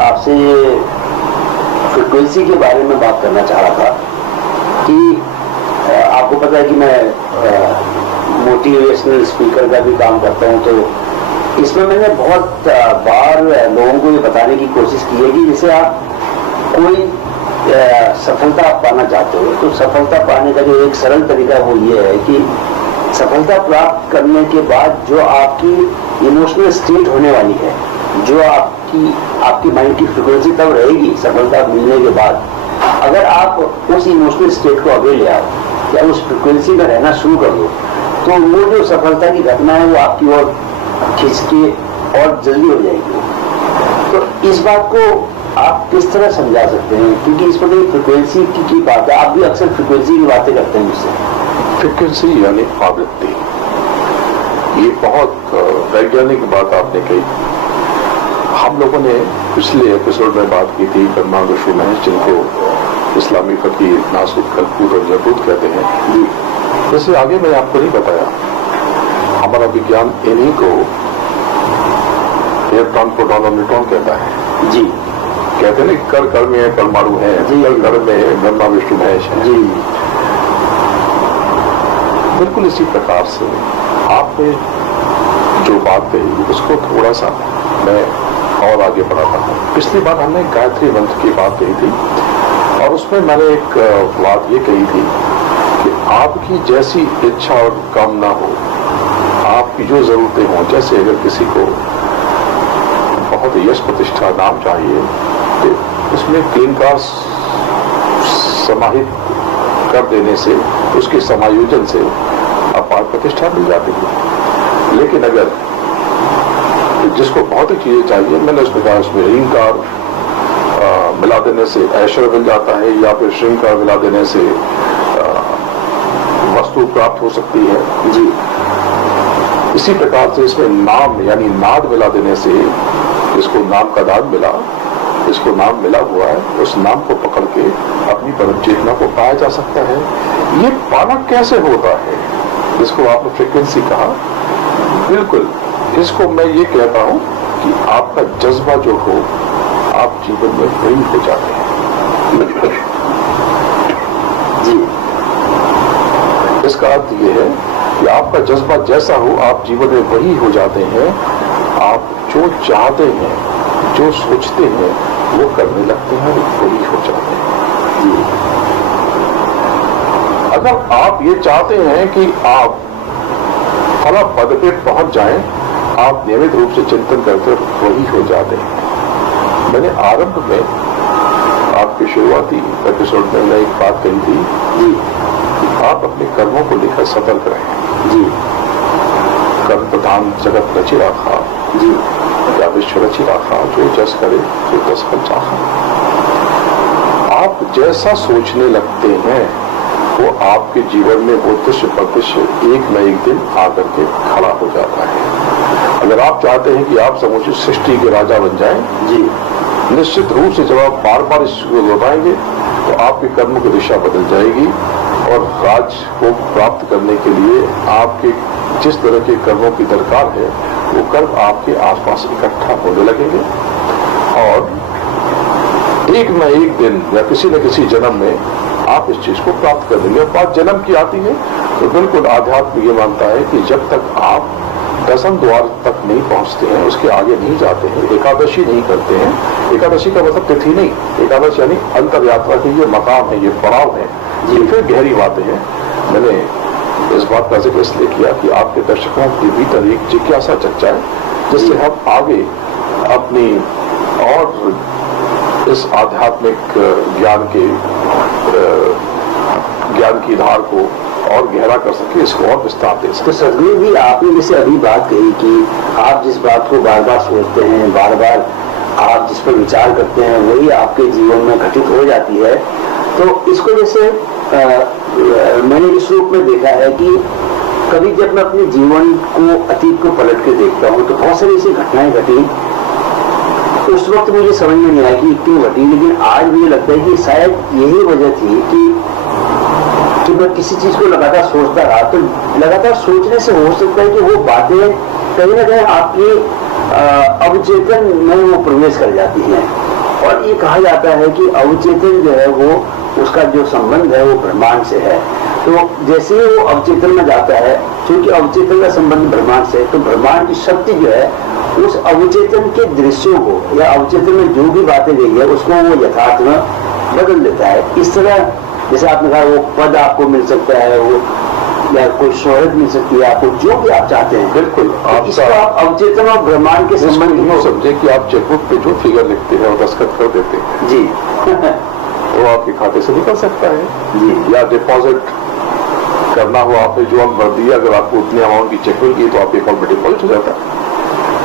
आपसे ये फ्रिक्वेंसी के बारे में बात करना चाह रहा था कि आपको पता है कि मैं मोटिवेशनल स्पीकर का भी काम करता हूं, तो इसमें मैंने बहुत बार लोगों को ये बताने की कोशिश की है कि जैसे आप कोई सफलता पाना चाहते हो तो सफलता पाने का जो एक सरल तरीका वो ये है कि सफलता प्राप्त करने के बाद जो आपकी इमोशनल स्टेट होने वाली है, जो आपकी माइंड की फ्रिक्वेंसी तब रहेगी सफलता मिलने के बाद, अगर आप उस इमोशनल स्टेट को आगे ले आओ या उस फ्रिक्वेंसी में रहना शुरू कर दो, तो वो जो सफलता की घटना है वो आपकी ओर खींच के और जल्दी हो जाएगी। तो इस बात को आप किस तरह समझा सकते हैं, क्योंकि इस पर फ्रिक्वेंसी की बात है, आप भी अक्सर फ्रिक्वेंसी की बातें करते हैं मुझसे। फ्रिक्वेंसी यानी आवृत्ति, ये बहुत वैज्ञानिक बात आपने कही। हम लोगों ने पिछले एपिसोड में बात की थी ब्रह्मा विष्णु महेश, जिनको इस्लामी फकीर नासुक कलकूद और जबूत कहते हैं। जैसे आगे मैंने आपको नहीं बताया, हमारा विज्ञान इन्हीं को इलेक्ट्रॉन प्रोटॉन और न्यूट्रॉन कहता है। जी कहते हैं कर कर में परमाणु है, कर में ब्रह्मा विष्णु महेश है। जी बिल्कुल इसी प्रकार से आपने जो बात कही उसको थोड़ा सा मैं और आगे बढ़ाता हूँ। पिछली बार हमने गायत्री मंत्र की बात कही थी और उसमें मैंने एक बात ये कही थी कि आपकी जैसी इच्छा और कामना हो, आपकी जो जरूरतें हों, जैसे अगर किसी को बहुत यश प्रतिष्ठा नाम चाहिए तो उसमें क्लीनकार समाहित कर देने से, उसके समायोजन से अपार प्रतिष्ठा मिल जाती है। लेकिन अगर जिसको बहुत ही चीजें चाहिए, मैंने उसमें कहा उसमें ऋंकार मिला देने से ऐश्वर्य मिल जाता है, या फिर श्रृंगार मिला देने से वस्तु प्राप्त हो सकती है। जी इसी प्रकार से इसमें नाम यानी नाद मिला देने से, जिसको नाम का दाद मिला, जिसको नाम मिला हुआ है, उस नाम को पकड़ के अपनी परम चेतना को पाया जा सकता है। ये पाना कैसे होता है, जिसको आपने फ्रिक्वेंसी कहा, बिल्कुल इसको मैं ये कहता हूं कि आपका जज्बा जो हो, आप जीवन में वही हो जाते हैं। जी इसका अर्थ ये है कि आपका जज्बा जैसा हो, आप जीवन में वही हो जाते हैं। आप जो चाहते हैं, जो सोचते हैं, वो करने लगते हैं, वही हो जाते हैं। अगर आप ये चाहते हैं कि आप फला पद पे पहुंच जाएं, आप नियमित रूप से चिंतन करते वही हो जाते हैं। मैंने आरंभ में आपके शुरुआती एपिसोड में मैंने एक बात कही थी कि आप अपने कर्मों को लेकर सतर्क रहें। जी कर्म प्रधान जगत रचि राखा, जी या विश्व रचि राखा, जो जस करे तो तस फल चाहा। आप जैसा सोचने लगते हैं वो आपके जीवन में वो दृश्य प्रदृश्य एक न एक दिन आकर के खड़ा हो जाता है। अगर आप चाहते हैं कि आप समूची सृष्टि के राजा बन जाएं, जी निश्चित रूप से जब आप बार बार इसको दोहराएंगे तो आपके कर्म की दिशा बदल जाएगी और राज को प्राप्त करने के लिए आपके जिस तरह के कर्मों की दरकार है वो कर्म आपके आसपास इकट्ठा होने लगेंगे और एक न एक दिन या किसी न किसी जन्म में आप इस चीज को प्राप्त कर लेंगे। बात जन्म की आती है तो बिल्कुल आध्यात्म ये मानता है कि जब तक आप दसम द्वार तक नहीं पहुंचते हैं, उसके आगे नहीं जाते हैं, एकादशी नहीं करते हैं। एकादशी का मतलब तिथि नहीं, एकादशी यानी अंतर यात्रा के ये मकाम है, ये पड़ाव है, ये फिर गहरी बातें हैं। मैंने इस बात का जिक्र इसलिए किया कि आपके दर्शकों के भीतर एक जिज्ञासा जग जाए, जिससे हम आगे अपनी और इस आध्यात्मिक ज्ञान की धार को और गहरा कर सके, इसको और विस्तार दे सके। तो सदगुरु जी, आपने जैसे अभी बात कही कि आप जिस बात को बार बार सोचते हैं, बार बार आप जिस पर विचार करते हैं वही आपके जीवन में घटित हो जाती है, तो इसको जैसे मैंने इस रूप में देखा है कि कभी जब मैं अपने जीवन को, अतीत को पलट के देखता हूँ तो बहुत सारी ऐसी घटनाएं घटी, उस वक्त मुझे समझ में नहीं आया कि क्यों घटी, लेकिन आज मुझे लगता है कि शायद यही वजह थी कि मैं किसी चीज को लगातार सोचता रहा। तो लगातार सोचने से हो सकता है कि वो बातें कहीं ना कहीं आपकी अवचेतन में वो प्रवेश कर जाती हैं और ये कहा जाता है कि अवचेतन जो है वो उसका जो संबंध है वो ब्रह्मांड से है। तो जैसे ही वो अवचेतन में जाता है, क्योंकि अवचेतन का संबंध ब्रह्मांड से, तो ब्रह्मांड की शक्ति जो है उस अवचेतन के दृश्यों को या अवचेतन में जो भी बातें गई है उसको वो यथार्थ में बदल देता है। इस तरह जैसे आपने कहा वो पद आपको मिल सकता है, वो या कोई शोहरत मिल सकती है आपको, जो भी आप चाहते हैं। बिल्कुल इसको आप अवचेतन और ब्रह्मांड के संबंध यूँ समझे कि आप चेकबुक पे जो फिगर लिखते हैं और दस्तखत कर देते हैं जी वो आपके खाते से निकल सकता है जी। या डिपॉजिट करना हुआ आपने जो अंक भर दिया, अगर आपको उतनी अमाउंट की चेक मिल गई तो आपके अकाउंट में डिपॉजिट हो जाता है।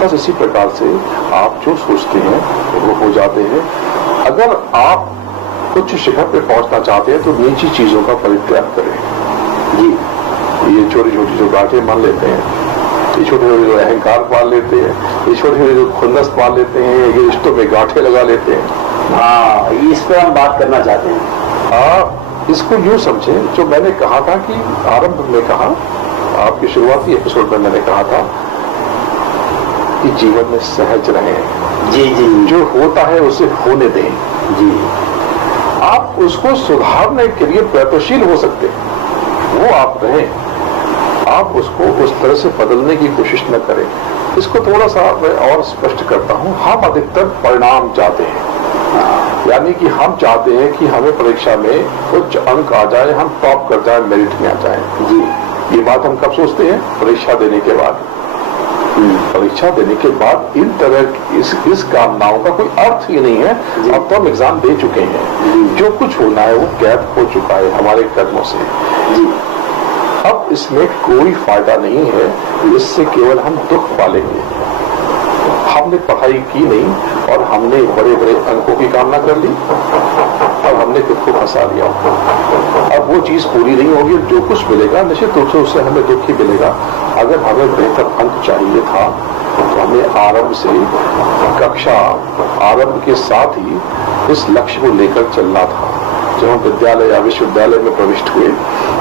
बस इसी प्रकार से आप जो सोचते हैं वो हो जाते हैं। अगर आप उच्च शिखर पे पहुंचना चाहते हैं तो नीची चीजों का परित्याग करें जी। ये छोटी छोटी जो गांठें मान लेते हैं, ये छोटे छोटे जो अहंकार पाल लेते हैं, ये छोटे छोटे जो खुन्नस पाल लेते हैं, ये रिश्तों में गांठें लगा लेते हैं। हाँ, इस पर हम बात करना चाहते हैं। इसको यूं समझें, जो मैंने कहा था कि आरंभ में कहा, आपकी शुरुआती एपिसोड में मैंने कहा था कि जीवन में सहज रहें। जी जी जो होता है उसे होने दें। जी। आप उसको सुधारने के लिए प्रयत्नशील हो सकते हैं, वो आप रहें, आप उसको उस तरह से बदलने की कोशिश न करें। इसको थोड़ा सा मैं और स्पष्ट करता हूं। हम अधिकतर परिणाम चाहते हैं, यानी कि हम चाहते हैं कि हमें परीक्षा में उच्च अंक आ जाए, हम टॉप कर जाए, मेरिट में आ जाए। जी। ये बात हम कब सोचते हैं? परीक्षा देने के बाद। परीक्षा देने के बाद इन तरह इस कामनाओं का कोई अर्थ ही नहीं है। अब तो हम एग्जाम दे चुके हैं, जो कुछ होना है वो कैद हो चुका है हमारे कर्मों से। जी। अब इसमें कोई फायदा नहीं है, इससे केवल हम दुख पालेंगे। हमने पढ़ाई की नहीं और हमने बड़े बड़े अंकों की कामना कर ली और हमने खुद को फंसा लिया। अब वो चीज पूरी नहीं होगी, जो कुछ मिलेगा निश्चित रूप से उससे हमें दुख ही मिलेगा। अगर हमें बेहतर अंक चाहिए था तो हमें आरंभ से, कक्षा आरंभ के साथ ही इस लक्ष्य को लेकर चलना था। जब हम विद्यालय या विश्वविद्यालय में प्रविष्ट हुए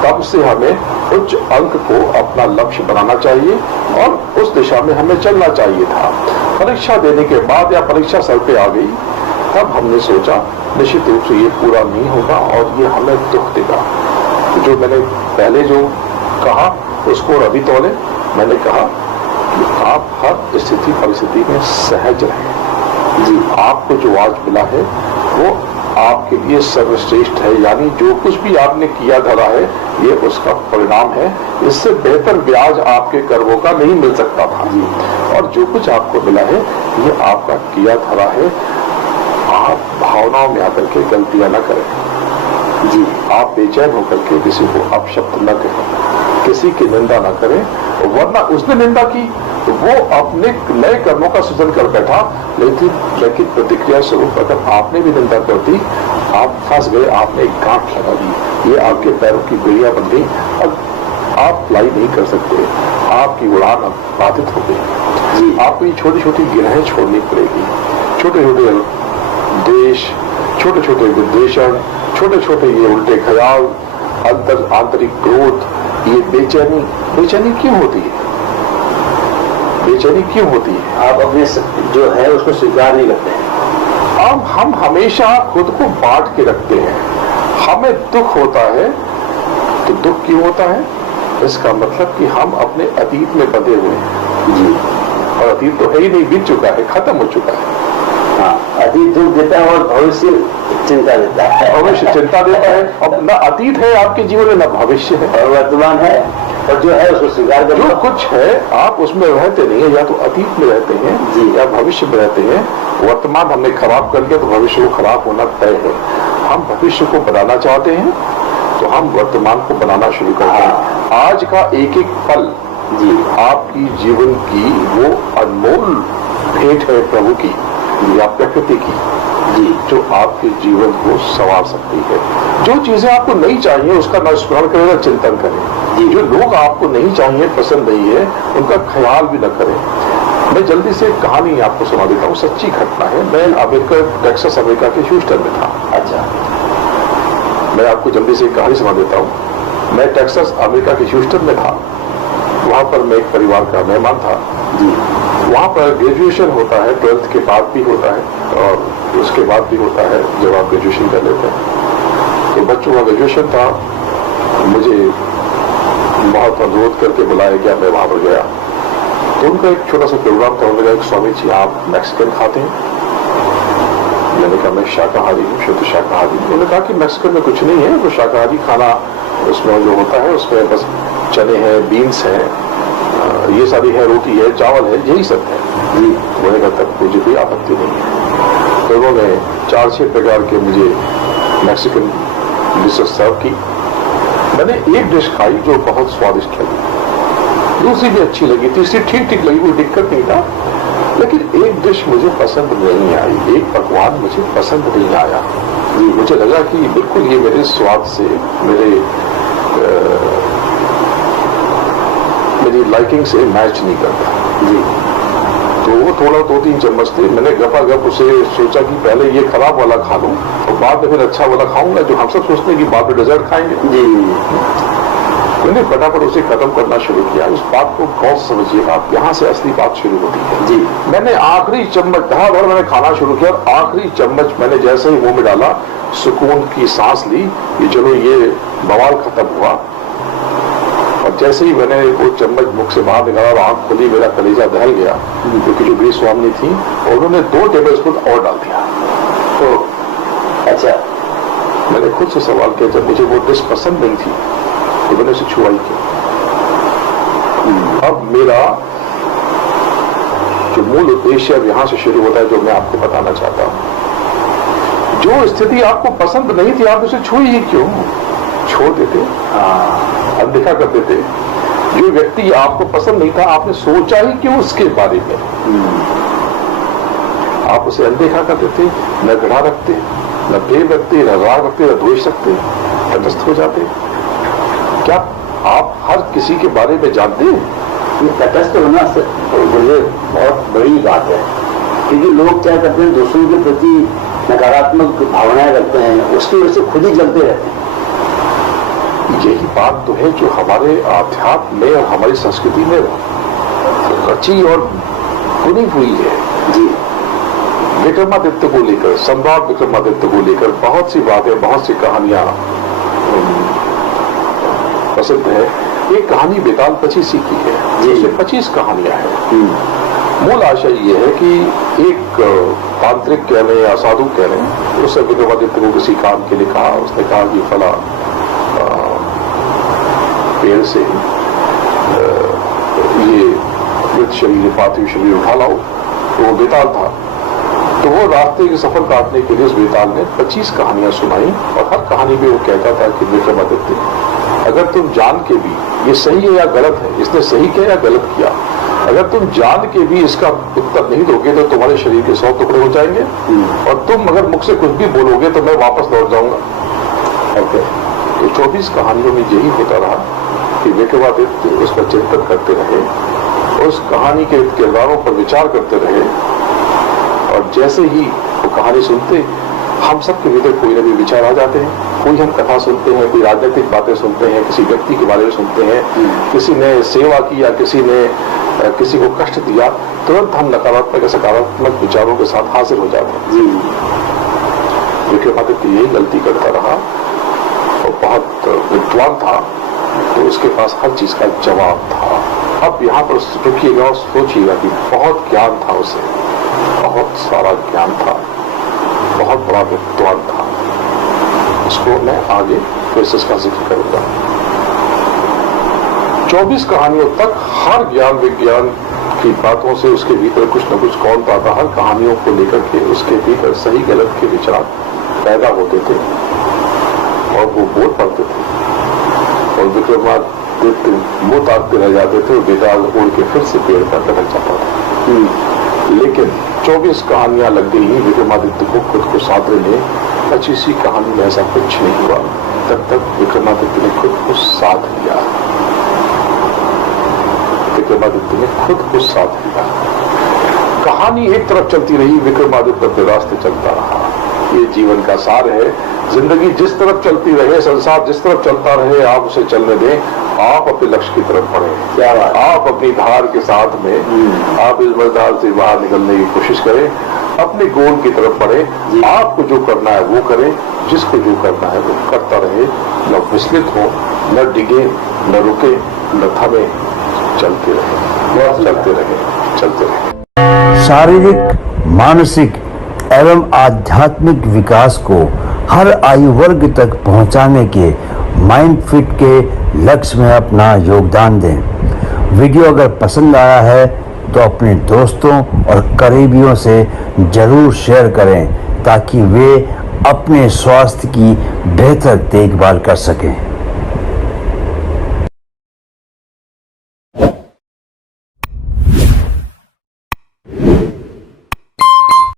तब से हमें उच्च अंक को अपना लक्ष्य बनाना चाहिए और उस दिशा में हमें चलना चाहिए था। परीक्षा देने के बाद या परीक्षा सर पे आ गई तब हमने सोचा निश्चित रूप से ये पूरा नहीं होगा और ये हमें दुख देगा। जो मैंने पहले जो कहा उसको अभी तोड़े, मैंने कहा कि आप हर स्थिति परिस्थिति में सहज रहें। जी, आपको जो आज मिला है वो आपके लिए सर्वश्रेष्ठ है, यानी जो कुछ भी आपने किया धरा है ये उसका परिणाम है। इससे बेहतर ब्याज आपके कर्मों का नहीं मिल सकता था। और जो कुछ आपको मिला है ये आपका किया धरा है। आप भावनाओं में आकर के गलतियां न करें। जी, आप बेचैन होकर के किसी को अपशब्द न करें, किसी की निंदा न करें, वरना उसने निंदा की तो वो अपने नए कर्मों का सृजन कर बैठा। लेकिन प्रतिक्रिया स्वरूप अगर आपने भी निंदा कर दी, आप फंस गए, आपने एक गांठ लगा दी, ये आपके पैरों की बेड़ियां बन गई, अब आप फ्लाई नहीं कर सकते, आपकी उड़ान अब बाधित हो गई। आपको ये छोटी छोटी गिरहें छोड़नी पड़ेगी, छोटे छोटे देश, छोटे छोटे विद्वेषण, छोटे छोटे ये उल्टे ख्याल, आंतरिक क्रोध, ये बेचैनी क्यों होती है? बेचैनी क्यों होती है? आप अपने जो है उसको स्वीकार नहीं करते हैं। अब हम हमेशा खुद को बांट के रखते हैं। हमें दुख होता है तो दुख क्यों होता है? इसका मतलब कि हम अपने अतीत में बंधे हुए हैं। जी, और अतीत तो है ही नहीं, बीत चुका है, खत्म हो चुका है। हाँ, अतीत दुख देता है और भविष्य चिंता देता है। भविष्य चिंता देता है। अब न अतीत है आपके जीवन में, न भविष्य है, और वर्तमान है, और जो है उसको स्वीकार कर जो कुछ है आप उसमें रहते नहीं है, या तो अतीत में रहते हैं जी, या भविष्य में रहते हैं। वर्तमान हमने खराब कर लिया तो भविष्य को खराब होना तय है। हम भविष्य को बनाना चाहते हैं तो हम वर्तमान को बनाना शुरू करते हैं। आज का एक एक पल जी आपकी जीवन की वो अनमोल भेंट है प्रभु की या प्रकृति की जी, जो आपके जीवन को संवार सकती है। जो चीजें आपको नहीं चाहिए उसका न स्मरण करें न चिंतन करें जी। जो लोग आपको नहीं चाहिए, पसंद नहीं है, उनका ख्याल भी न करें। मैं जल्दी से एक कहानी आपको सुना देता हूँ, सच्ची घटना है। मैं अमेरिका, टेक्सास अमेरिका के ह्यूस्टन में था। अच्छा, मैं आपको जल्दी से एक कहानी सुना देता हूँ। मैं टेक्सास अमेरिका के ह्यूस्टन में था। वहां पर मैं एक परिवार का मेहमान था जी। वहाँ पर ग्रेजुएशन होता है, 12th के बाद भी होता है और उसके बाद भी होता है जब आप ग्रेजुएशन कर लेते हैं। तो बच्चों का ग्रेजुएशन था, मुझे बहुत अनुरोध करके बुलाया गया, मैं वहाँ पर गया तो उनका एक छोटा सा प्रोग्राम था। उन्होंने कहा स्वामी जी आप मैक्सिकन खाते हैं? मैंने कहा मैं शाकाहारी हूँ, शुद्ध शाकाहारी। उन्होंने कहा कि मैक्सिकन में कुछ नहीं है, वो शाकाहारी खाना उसमें जो होता है उसमें बस चने हैं, बीन्स हैं, ये सारी है, रोटी है, चावल है, यही सब है जी। मैंने कहा तब मुझे कोई आपत्ति नहीं है। तो उन्होंने 4-6 प्रकार के मुझे मैक्सिकन डिशेस सर्व की। मैंने एक डिश खाई जो बहुत स्वादिष्ट लगी, दूसरी भी अच्छी लगी, तीसरी ठीक ठीक लगी, कोई दिक्कत नहीं था, लेकिन एक डिश मुझे पसंद नहीं आई, एक पकवान मुझे पसंद नहीं आया जी। मुझे लगा कि बिल्कुल ये मेरे स्वाद से, मेरी लाइकिंग से मैच नहीं करता जी। तो वो थोड़ा 2-3 चम्मच थे, मैंने गपा गप उसे सोचा कि पहले ये खराब वाला खा लूं और बाद में फिर अच्छा वाला खाऊंगा, जो हम सब सोचते हैं कि बाद में डेजर्ट खाएंगे जी। मैंने फटाफट उसे खत्म करना शुरू किया। उस बात को गौर समझिएगा आप, यहाँ से असली बात शुरू होती है जी। मैंने आखिरी चम्मच धड़ाधड़ मैंने खाना शुरू किया और आखिरी चम्मच मैंने जैसे ही मुंह में डाला, सुकून की सांस ली कि चलो ये बवाल खत्म हुआ। और जैसे ही मैंने वो चम्मच मुख से बाहर निकाला और आंख खुली, मेरा कलेजा दहल गया, क्योंकि जो गृह स्वामी थी और उन्होंने 2 टेबल स्पून और डाल दिया। तो अच्छा, मैंने खुद से सवाल किया, जब मुझे वो डिश पसंद नहीं थी तो मैंने उसे छुआ ही किया। अब मेरा जो मूल उद्देश्य अब यहां से शुरू होता है, जो मैं आपको बताना चाहता हूं, जो स्थिति आपको पसंद नहीं थी आप उसे छुई ही क्यों, छोड़ देते, अनदेखा कर देते। जो व्यक्ति आपको पसंद नहीं था आपने सोचा ही क्यों उसके बारे में, आप उसे अनदेखा कर देते, न घृणा रखते, न प्रेम रखते, न राग रखते, न द्वेष रखते, तटस्थ हो जाते। क्या आप हर किसी के बारे में जानते हैं? ये तटस्थ होना मुझे बहुत बड़ी बात है, क्योंकि लोग क्या करते हैं, दूसरों के प्रति नकारात्मक भावनाएं रखते हैं, उसकी वजह से खुद ही जलते रहते हैं। यही बात तो है जो हमारे आध्यात्म में और हमारी संस्कृति में रची और बुनी हुई है जी। विक्रमादित्य को लेकर, सम्राट विक्रमादित्य को लेकर बहुत सी बातें, बहुत सी कहानियां प्रसिद्ध है। एक कहानी बेताल 25 की है जिसमें 25 कहानियां हैं। मूल आशय ये है कि एक तांत्रिक कह लें या साधु कह लें, उसने विक्रमादित्य को किसी काम के लिए कहा। उसने कहा कि फला पेड़ से ये मृत शरीर, पार्थिव शरीर उठा लाओ। तो वो बेताल था, तो वो रास्ते की सफर काटने के लिए उस बेताल ने 25 कहानियां सुनाई और हर कहानी में वो कहता था कि विक्रमादित्य, अगर तुम जान के भी, ये सही है या गलत है, इसने सही किया या गलत किया, अगर तुम जान के भी इसका उत्तर नहीं दोगे तो तुम्हारे शरीर के 100 टुकड़े हो जाएंगे और तुम अगर मुझसे कुछ भी बोलोगे तो मैं वापस लौट जाऊंगा। ओके, तो 24 कहानियों में यही होता रहा कि विक्रमादित्य उस पर चिंतन करते रहे, उस कहानी के किरदारों पर विचार करते रहे और जैसे ही वो कहानी सुनते हम सबके भीतर कोई ना कोई विचार आ जाते हैं। कोई हम कथा सुनते हैं, कोई राजनीतिक बातें सुनते हैं, किसी व्यक्ति के बारे में सुनते हैं, किसी ने सेवा की या किसी ने किसी को कष्ट दिया, तुरंत हम नकारात्मक या सकारात्मक विचारों के साथ हाजिर हो जाते हैं जी। विक्रमादित्य यही गलती करता रहा और बहुत विद्वान था, तो उसके पास हर चीज का जवाब था। अब यहाँ पर रुकिएगा और सोचिएगा कि बहुत ज्ञान था उसे, बहुत सारा ज्ञान था, बहुत बड़ा विद्वान था। उसको मैं आगे फिर से इसका जिक्र करूंगा। 24 कहानियों तक हर ज्ञान विज्ञान की बातों से उसके भीतर कुछ न कुछ कौनता था। हर कहानियों को लेकर के उसके भीतर सही गलत के विचार पैदा होते थे और वो बोल पड़ते थे और विक्रमादित्य मुंह ताकते रह जाते थे और बेताल उड़ के फिर से पेड़ पर लटक जाता था। लेकिन 24 कहानियां लग गई ही विक्रमादित्य को खुद को साथ लेने। 25वीं कहानी में ऐसा कुछ नहीं हुआ, तब तक विक्रमादित्य ने खुद को साथ लिया। विक्रमादित्य ने खुद को साथ लिया। कहानी एक तरफ चलती रही, विक्रमादित्य अपने रास्ते चलता रहा। ये जीवन का सार है। जिंदगी जिस तरफ चलती रहे, संसार जिस तरफ चलता रहे, आप उसे चलने दें। आप अपने लक्ष्य की तरफ बढ़े। क्या बात। आप अपनी धार के साथ में आप इस मझधार से बाहर निकलने की कोशिश करें, अपने गोल की तरफ बढ़े। आपको जो करना है वो करें, जिसको जो करना है वो करता रहे, न विचलित हो, न डिगे, न रुके, न थमे, चलते रहे। शारीरिक, मानसिक एवं आध्यात्मिक विकास को हर आयु वर्ग तक पहुंचाने के माइंड फिट के लक्ष्य में अपना योगदान दें। वीडियो अगर पसंद आया है तो अपने दोस्तों और करीबियों से जरूर शेयर करें ताकि वे अपने स्वास्थ्य की बेहतर देखभाल कर सकें।